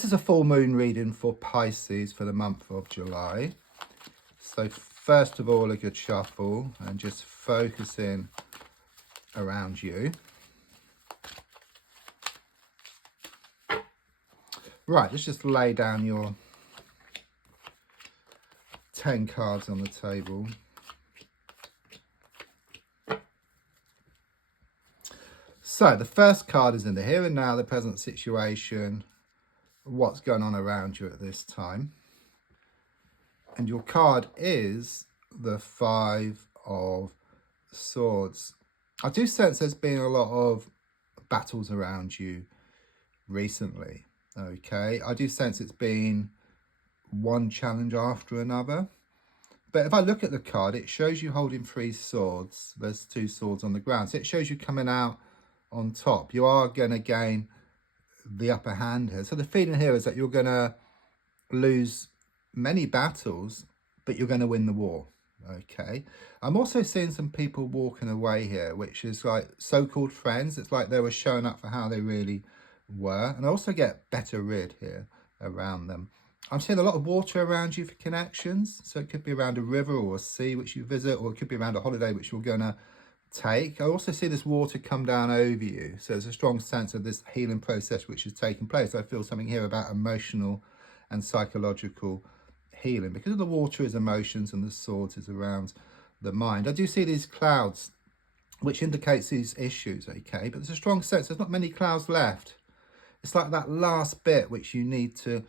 This is a full moon reading for Pisces for the month of July. So first of all, a good shuffle and just focusing around you. Right, let's just lay down your 10 cards on the table. So the first card is in the here and now, the present situation, what's going on around you at this time. And your card is the 5 of Swords. I do sense there's been a lot of battles around you recently. Okay, I do sense it's been one challenge after another. But if I look at the card, it shows you holding 3 swords. There's 2 swords on the ground. So it shows you coming out on top. You are going to gain the upper hand here. So the feeling here is that you're going to lose many battles, but you're going to win the war. Okay, I'm also seeing some people walking away here, which is like so-called friends. It's like they were showing up for how they really were. And I also get better rid here around them. I'm seeing a lot of water around you for connections. So it could be around a river or a sea which you visit, or it could be around a holiday which you're going to take. I also see this water come down over you. So there's a strong sense of this healing process which is taking place. I feel something here about emotional and psychological healing, because of the water is emotions and the swords is around the mind. I do see these clouds which indicates these issues, okay, but there's a strong sense there's not many clouds left. It's like that last bit which you need to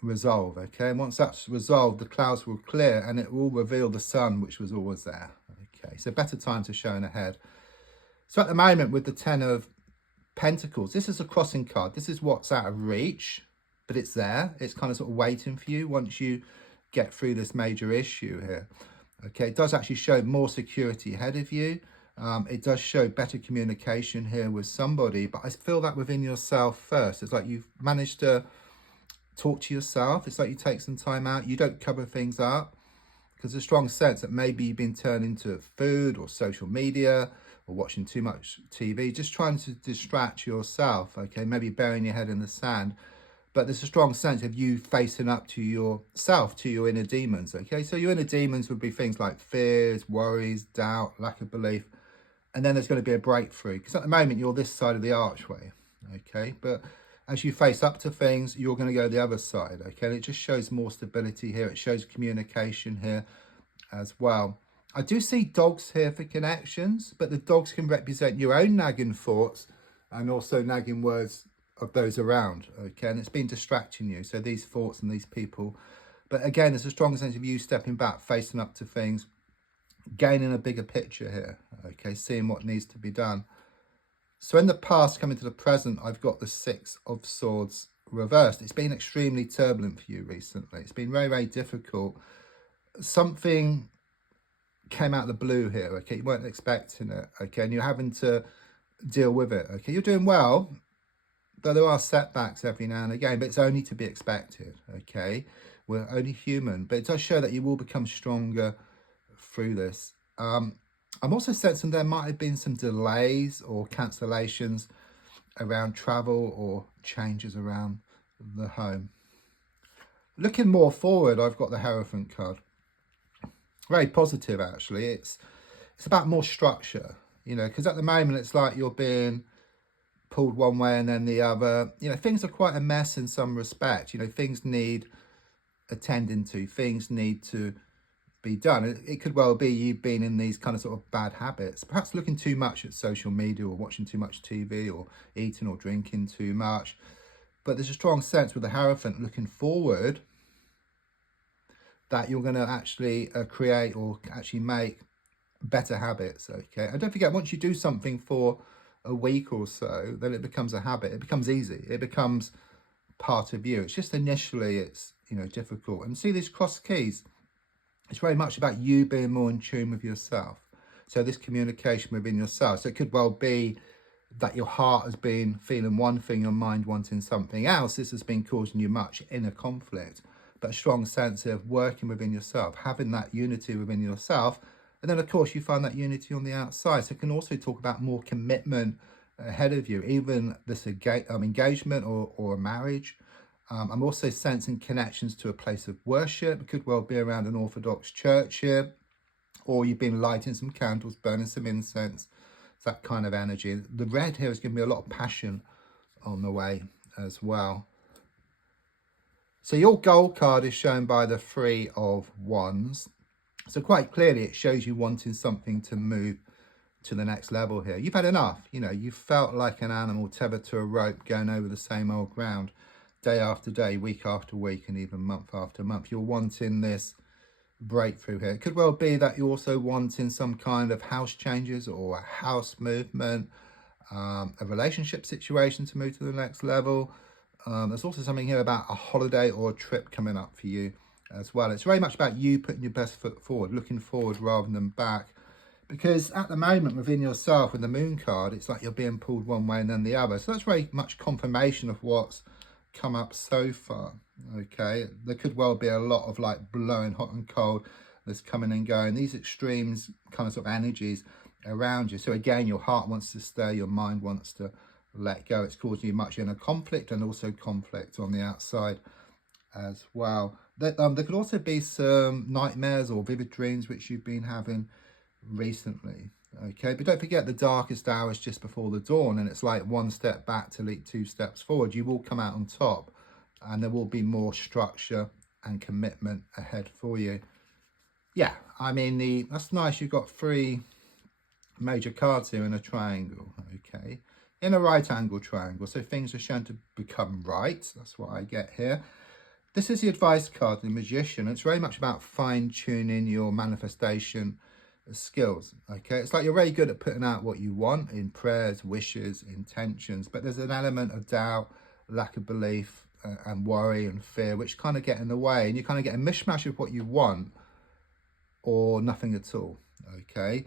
resolve, okay, and once that's resolved, the clouds will clear and it will reveal the sun which was always there. Okay, so better times are showing ahead. So at the moment with the 10 of Pentacles, this is a crossing card. This is what's out of reach, but it's there. It's kind of sort of waiting for you once you get through this major issue here. Okay, it does actually show more security ahead of you. It does show better communication here with somebody, but I feel that within yourself first. It's like you've managed to talk to yourself. It's like you take some time out. You don't cover things up, because there's a strong sense that maybe you've been turned into food or social media or watching too much TV, just trying to distract yourself. Okay, maybe burying your head in the sand. But there's a strong sense of you facing up to yourself, to your inner demons, okay? So your inner demons would be things like fears, worries, doubt, lack of belief. And then there's going to be a breakthrough, because at the moment you're this side of the archway, okay? But as you face up to things, you're going to go the other side, okay? And it just shows more stability here. It shows communication here as well. I do see dogs here for connections, but the dogs can represent your own nagging thoughts and also nagging words of those around, okay, and it's been distracting you, so these thoughts and these people. But again, there's a strong sense of you stepping back, facing up to things, gaining a bigger picture here, okay, seeing what needs to be done. So in the past, coming to the present, I've got the 6 of Swords reversed. It's been extremely turbulent for you recently. It's been very, very difficult. Something came out of the blue here, okay, you weren't expecting it, okay, and you're having to deal with it, okay. You're doing well, but there are setbacks every now and again, but it's only to be expected, okay? We're only human, but it does show that you will become stronger through this. I'm also sensing there might have been some delays or cancellations around travel or changes around the home. Looking more forward, I've got the Hierophant card. Very positive, actually. It's about more structure, you know, because at the moment it's like you're being pulled one way and then the other. You know, things are quite a mess in some respect. You know, things need attending to, things need to be done. It could well be you've been in these kind of sort of bad habits, perhaps looking too much at social media or watching too much TV or eating or drinking too much. But there's a strong sense with the Hierophant looking forward that you're going to actually create or actually make better habits, okay? And don't forget, once you do something for a week or so, then it becomes a habit. It becomes easy. It becomes part of you. It's just initially it's, you know, difficult. And see these cross keys, it's very much about you being more in tune with yourself. So this communication within yourself. So it could well be that your heart has been feeling one thing, your mind wanting something else. This has been causing you much inner conflict, but a strong sense of working within yourself, having that unity within yourself. And then, of course, you find that unity on the outside. So it can also talk about more commitment ahead of you, even this engagement or a marriage. I'm also sensing connections to a place of worship. It could well be around an Orthodox church here, or you've been lighting some candles, burning some incense. It's that kind of energy. The red here is giving me a lot of passion on the way as well. So your goal card is shown by the 3 of Wands. So quite clearly it shows you wanting something to move to the next level here. You've had enough, you know, you felt like an animal tethered to a rope going over the same old ground day after day, week after week, and even month after month. You're wanting this breakthrough here. It could well be that you're also wanting some kind of house changes or a house movement, a relationship situation to move to the next level. There's also something here about a holiday or a trip coming up for you as well. It's very much about you putting your best foot forward, looking forward rather than back. Because at the moment within yourself, with the moon card, it's like you're being pulled one way and then the other. So that's very much confirmation of what's come up so far. Okay, there could well be a lot of like blowing hot and cold that's coming and going. These extremes kind of energies around you. So again, your heart wants to stay, your mind wants to let go. It's causing you much inner conflict and also conflict on the outside as well. There could also be some nightmares or vivid dreams which you've been having recently. Okay, but don't forget the darkest hour is just before the dawn, and it's like one step back to leap 2 steps forward. You will come out on top, and there will be more structure and commitment ahead for you. Yeah, I mean, that's nice. You've got 3 major cards here in a triangle. Okay, in a right angle triangle, so things are shown to become right. That's what I get here. This is the advice card, the Magician. It's very much about fine-tuning your manifestation skills. Okay, it's like you're very good at putting out what you want in prayers, wishes, intentions, but there's an element of doubt, lack of belief, and worry and fear which kind of get in the way, and you kind of get a mishmash of what you want or nothing at all. Okay,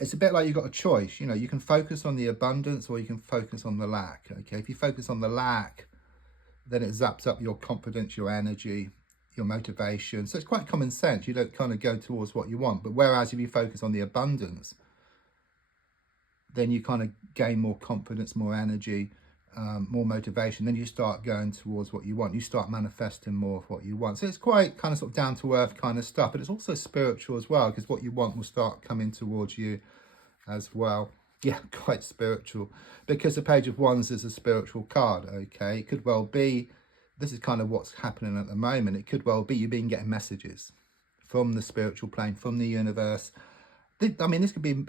it's a bit like you've got a choice. You know, you can focus on the abundance or you can focus on the lack. Okay, if you focus on the lack, then it zaps up your confidence, your energy, your motivation. So it's quite common sense. You don't kind of go towards what you want. But whereas if you focus on the abundance, then you kind of gain more confidence, more energy, more motivation. Then you start going towards what you want. You start manifesting more of what you want. So it's quite kind of sort of down to earth kind of stuff. But it's also spiritual as well, because what you want will start coming towards you as well. Yeah, quite spiritual, because the Page of Wands is a spiritual card. Okay, it could well be, this is kind of what's happening at the moment. It could well be you've been getting messages from the spiritual plane, from the universe. I mean, this could be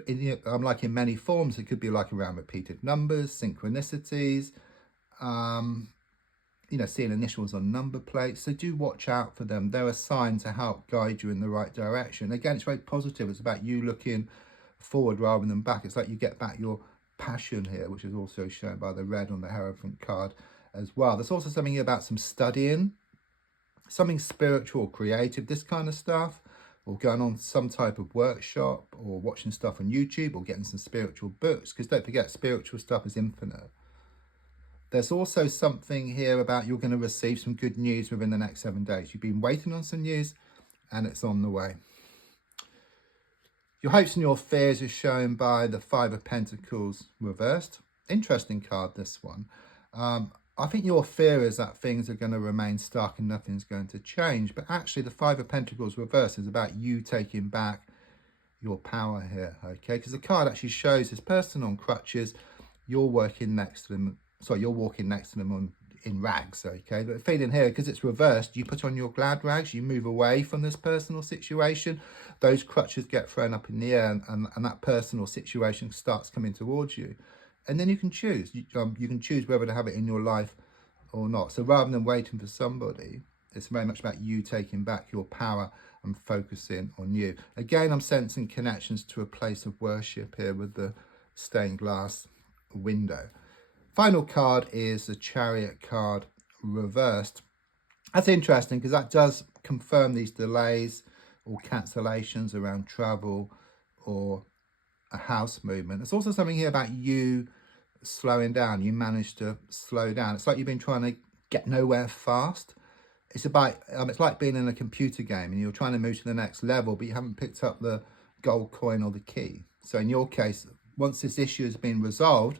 like in many forms. It could be like around repeated numbers, synchronicities, you know, seeing initials on number plates. So do watch out for them. They're a sign to help guide you in the right direction. Again, it's very positive. It's about you looking forward rather than back. It's like you get back your passion here, which is also shown by the red on the Hierophant card as well. There's also something about some studying, something spiritual, creative, this kind of stuff, or going on some type of workshop, or watching stuff on YouTube, or getting some spiritual books, because don't forget, spiritual stuff is infinite. There's also something here about you're going to receive some good news within the next 7 days. You've been waiting on some news and it's on the way. Your hopes and your fears are shown by the 5 of Pentacles reversed. Interesting card, this one. I think your fear is that things are going to remain stuck and nothing's going to change. But actually, the 5 of Pentacles reversed is about you taking back your power here, okay? Because the card actually shows this person on crutches. You're working next to them. Sorry, you're walking next to them in rags, okay? But feeling here, because it's reversed, you put on your glad rags, you move away from this personal situation, those crutches get thrown up in the air, and that personal situation starts coming towards you. And then you can choose. You can choose whether to have it in your life or not. So rather than waiting for somebody, it's very much about you taking back your power and focusing on you. Again, I'm sensing connections to a place of worship here with the stained glass window. Final card is the Chariot card reversed. That's interesting because that does confirm these delays or cancellations around travel or a house movement. There's also something here about you slowing down. You managed to slow down. It's like you've been trying to get nowhere fast. It's about it's like being in a computer game and you're trying to move to the next level, but you haven't picked up the gold coin or the key. So in your case, once this issue has been resolved,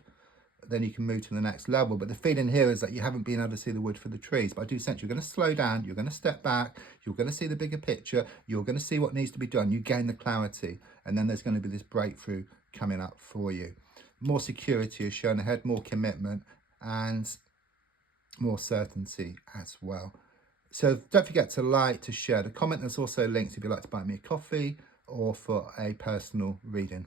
then you can move to the next level. But the feeling here is that you haven't been able to see the wood for the trees. But I do sense you're going to slow down, you're going to step back, you're going to see the bigger picture, you're going to see what needs to be done, you gain the clarity, and then there's going to be this breakthrough coming up for you. More security is shown ahead, more commitment, and more certainty as well. So don't forget to like, to share, to comment. There's also links if you'd like to buy me a coffee or for a personal reading.